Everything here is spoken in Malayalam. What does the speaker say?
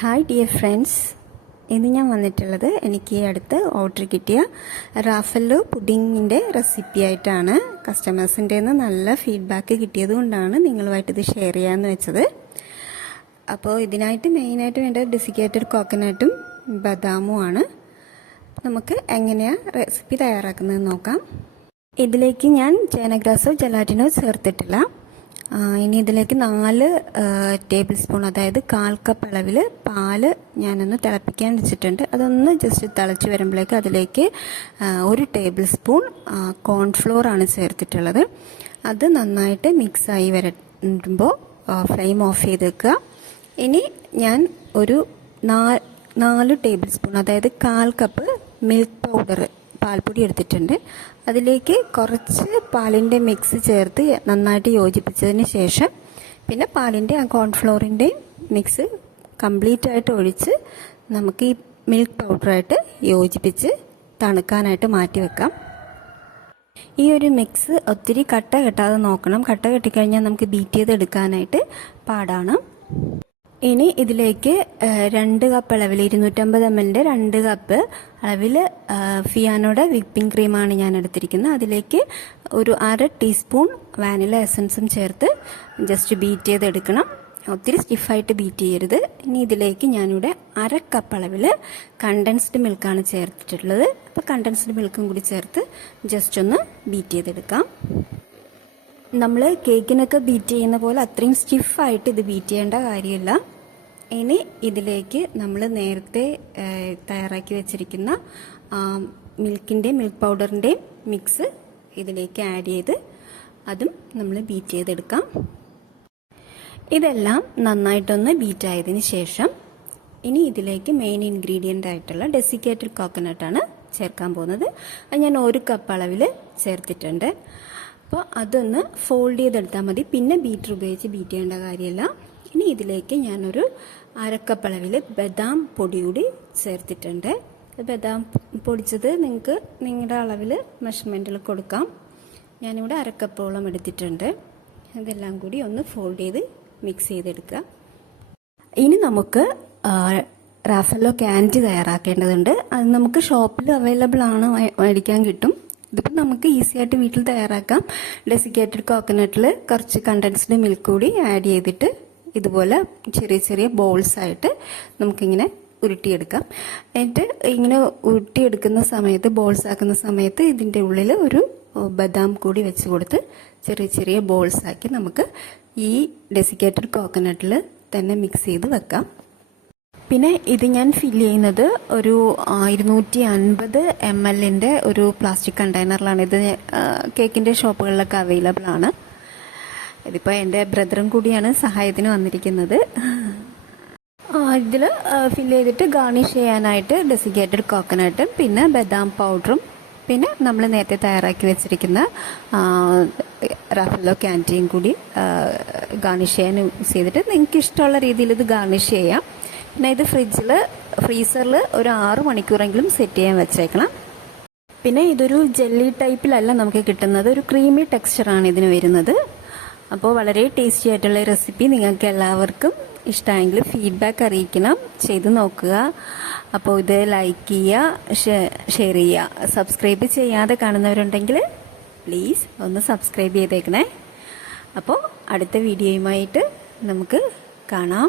ഹായ് ഡിയർ ഫ്രണ്ട്സ് ഇന്ന് ഞാൻ വന്നിട്ടുള്ളത് എനിക്ക് അടുത്ത് ഓർഡർ കിട്ടിയ റാഫല്ലോ പുഡിങ്ങിന്റെ റെസിപ്പി ആയിട്ടാണ്. കസ്റ്റമേഴ്സിന്റെ നിന്ന് നല്ല ഫീഡ്ബാക്ക് കിട്ടിയത് കൊണ്ടാണ് നിങ്ങളുമായിട്ട് ഇത് ഷെയർ ചെയ്യാമെന്ന് വെച്ചത്. അപ്പോൾ ഇതിനായിട്ട് മെയിനായിട്ട് വേണ്ടത് ഡെസിക്കേറ്റഡ് കോക്കനട്ടും ബദാമുമാണ്. നമുക്ക് എങ്ങനെയാണ് റെസിപ്പി തയ്യാറാക്കുന്നത് നോക്കാം. ഇതിലേക്ക് ഞാൻ ചേനഗ്രാസോ ജലാറ്റിനോ ചേർത്തിട്ടില്ല. ഇനി ഇതിലേക്ക് നാല് ടേബിൾ സ്പൂൺ അതായത് കാൽ കപ്പ് അളവിൽ പാൽ ഞാനൊന്ന് തിളപ്പിക്കാൻ വെച്ചിട്ടുണ്ട്. അതൊന്ന് ജസ്റ്റ് തിളച്ച് വരുമ്പോഴേക്ക് അതിലേക്ക് ഒരു ടേബിൾ സ്പൂൺ കോൺഫ്ലോർ ആണ് ചേർത്തിട്ടുള്ളത്. അത് നന്നായിട്ട് മിക്സായി വരുമ്പോൾ ഫ്ലെയിം ഓഫ് ചെയ്ത് വെക്കുക. ഇനി ഞാൻ ഒരു നാല് ടേബിൾ സ്പൂൺ അതായത് കാൽ കപ്പ് മിൽക്ക് പൗഡർ പാൽപ്പൊടി എടുത്തിട്ടുണ്ട്. അതിലേക്ക് കുറച്ച് പാലിന്റെ മിക്സ് ചേർത്ത് നന്നായിട്ട് യോജിപ്പിച്ചതിന് ശേഷം പിന്നെ പാലിന്റെ ആ കോൺഫ്ലോറിന്റെയും മിക്സ് കംപ്ലീറ്റ് ആയിട്ട് ഒഴിച്ച് നമുക്ക് ഈ മിൽക്ക് പൗഡറായിട്ട് യോജിപ്പിച്ച് തണുക്കാനായിട്ട് മാറ്റി വെക്കാം. ഈ ഒരു മിക്സ് ഒത്തിരി കട്ട കെട്ടാതെ നോക്കണം. കട്ട കെട്ടിക്കഴിഞ്ഞാൽ നമുക്ക് ബീറ്റ് ചെയ്ത് എടുക്കാനായിട്ട് പാടാണ്. ഇനി ഇതിലേക്ക് രണ്ട് കപ്പ് അളവിൽ ഇരുന്നൂറ്റമ്പത് എം എല്ലിന്റെ രണ്ട് കപ്പ് അളവിൽ ഫിയാനോടെ വിപ്പിംഗ് ക്രീമാണ് ഞാൻ എടുത്തിരിക്കുന്നത്. അതിലേക്ക് ഒരു അര ടീസ്പൂൺ വാനില എസൻസും ചേർത്ത് ജസ്റ്റ് ബീറ്റ് ചെയ്തെടുക്കണം. ഒത്തിരി സ്റ്റിഫായിട്ട് ബീറ്റ് ചെയ്യരുത്. ഇനി ഇതിലേക്ക് ഞാനിവിടെ അര കപ്പ് അളവിൽ കണ്ടൻസ്ഡ് മിൽക്കാണ് ചേർത്തിട്ടുള്ളത്. അപ്പോൾ കണ്ടൻസ്ഡ് മിൽക്കും കൂടി ചേർത്ത് ജസ്റ്റ് ഒന്ന് ബീറ്റ് ചെയ്തെടുക്കാം. നമ്മൾ കേക്കിനൊക്കെ ബീറ്റ് ചെയ്യുന്ന പോലെ അത്രയും സ്റ്റിഫായിട്ട് ഇത് ബീറ്റ് ചെയ്യേണ്ട കാര്യമില്ല. ഇനി ഇതിലേക്ക് നമ്മൾ നേരത്തെ തയ്യാറാക്കി വെച്ചിരിക്കുന്ന മിൽക്കിന്റെയും മിൽക്ക് പൗഡറിന്റെയും മിക്സ് ഇതിലേക്ക് ആഡ് ചെയ്ത് അതും നമ്മൾ ബീറ്റ് ചെയ്തെടുക്കാം. ഇതെല്ലാം നന്നായിട്ടൊന്ന് ബീറ്റ് ആയതിന് ശേഷം ഇനി ഇതിലേക്ക് മെയിൻ ഇൻഗ്രീഡിയന്റ് ആയിട്ടുള്ള ഡെസിക്കേറ്റഡ് കോക്കനട്ടാണ് ചേർക്കാൻ പോകുന്നത്. അത് ഞാൻ ഒരു കപ്പ് അളവിൽ ചേർത്തിട്ടുണ്ട്. അപ്പോൾ അതൊന്ന് ഫോൾഡ് ചെയ്തെടുത്താൽ മതി. പിന്നെ ബീറ്റർ ഉപയോഗിച്ച് ബീറ്റ് ചെയ്യേണ്ട കാര്യമില്ല. ഇനി ഇതിലേക്ക് ഞാനൊരു അരക്കപ്പളവിൽ ബദാം പൊടി കൂടി ചേർത്തിട്ടുണ്ട്. ബദാം പൊടിച്ചത് നിങ്ങൾക്ക് നിങ്ങളുടെ അളവിൽ മെഷർമെന്റിൽ കൊടുക്കാം. ഞാനിവിടെ അരക്കപ്പോളം എടുത്തിട്ടുണ്ട്. ഇതെല്ലാം കൂടി ഒന്ന് ഫോൾഡ് ചെയ്ത് മിക്സ് ചെയ്തെടുക്കുക. ഇനി നമുക്ക് റാഫലോ ക്യാൻഡി തയ്യാറാക്കേണ്ടതുണ്ട്. അത് നമുക്ക് ഷോപ്പിൽ അവൈലബിൾ ആണ് മേടിക്കാൻ കിട്ടും. ഇതിപ്പോൾ നമുക്ക് ഈസി ആയിട്ട് വീട്ടിൽ തയ്യാറാക്കാം. ഡെസിക്കേറ്റഡ് കോക്കനട്ടിൽ കുറച്ച് കണ്ടൻസ്ഡ് മിൽക്ക് കൂടി ആഡ് ചെയ്തിട്ട് ഇതുപോലെ ചെറിയ ചെറിയ ബോൾസ് ആയിട്ട് നമുക്കിങ്ങനെ ഉരുട്ടിയെടുക്കാം. എന്നിട്ട് ഇങ്ങനെ ഉരുട്ടിയെടുക്കുന്ന സമയത്ത് ബോൾസ് ആക്കുന്ന സമയത്ത് ഇതിന്റെ ഉള്ളിൽ ഒരു ബദാം കൂടി വെച്ച് കൊടുത്ത് ചെറിയ ചെറിയ ബോൾസ് ആക്കി നമുക്ക് ഈ ഡെസിക്കേറ്റഡ് കോക്കനട്ടിൽ തന്നെ മിക്സ് ചെയ്ത് വെക്കാം. പിന്നെ ഇത് ഞാൻ ഫില്ല് ചെയ്യുന്നത് ഒരു ഇരുന്നൂറ്റി അൻപത് എം എല്ലിന്റെ ഒരു പ്ലാസ്റ്റിക് കണ്ടെയ്നറിലാണ് ഇത് കേക്കിന്റെ ഷോപ്പുകളിലൊക്കെ അവൈലബിൾ ആണ്. ഇതിപ്പോൾ എന്റെ ബ്രദറും കൂടിയാണ് സഹായത്തിന് വന്നിരിക്കുന്നത്. ഇതിൽ ഫില്ല് ചെയ്തിട്ട് ഗാർണിഷ് ചെയ്യാനായിട്ട് ഡെസിക്കേറ്റഡ് കോക്കനട്ടും പിന്നെ ബദാം പൗഡറും പിന്നെ നമ്മൾ നേരത്തെ തയ്യാറാക്കി വെച്ചിരിക്കുന്ന റഫലോ ക്യാന്റീൻ കൂടി ഗാർണിഷ് ചെയ്യാൻ യൂസ് ചെയ്തിട്ട് നിങ്ങൾക്ക് ഇഷ്ടമുള്ള രീതിയിൽ ഇത് ഗാർണിഷ് ചെയ്യാം. പിന്നെ ഇത് ഫ്രിഡ്ജിൽ ഫ്രീസറിൽ ഒരു ആറ് മണിക്കൂറെങ്കിലും സെറ്റ് ചെയ്യാൻ വെച്ചേക്കണം. പിന്നെ ഇതൊരു ജെല്ലി ടൈപ്പിലല്ല നമുക്ക് കിട്ടുന്നത് ഒരു ക്രീമി ടെക്സ്ചറാണ് ഇതിന് വരുന്നത്. അപ്പോൾ വളരെ ടേസ്റ്റി ആയിട്ടുള്ള റെസിപ്പി നിങ്ങൾക്ക് എല്ലാവർക്കും ഇഷ്ടമായെങ്കിൽ ഫീഡ്ബാക്ക് അറിയിക്കണം ചെയ്ത് നോക്കുക. അപ്പോൾ ഇത് ലൈക്ക് ചെയ്യുക ഷെയർ ചെയ്യുക. സബ്സ്ക്രൈബ് ചെയ്യാതെ കാണുന്നവരുണ്ടെങ്കിൽ പ്ലീസ് ഒന്ന് സബ്സ്ക്രൈബ് ചെയ്തേക്കണേ. അപ്പോൾ അടുത്ത വീഡിയോയുമായിട്ട് നമുക്ക് കാണാം.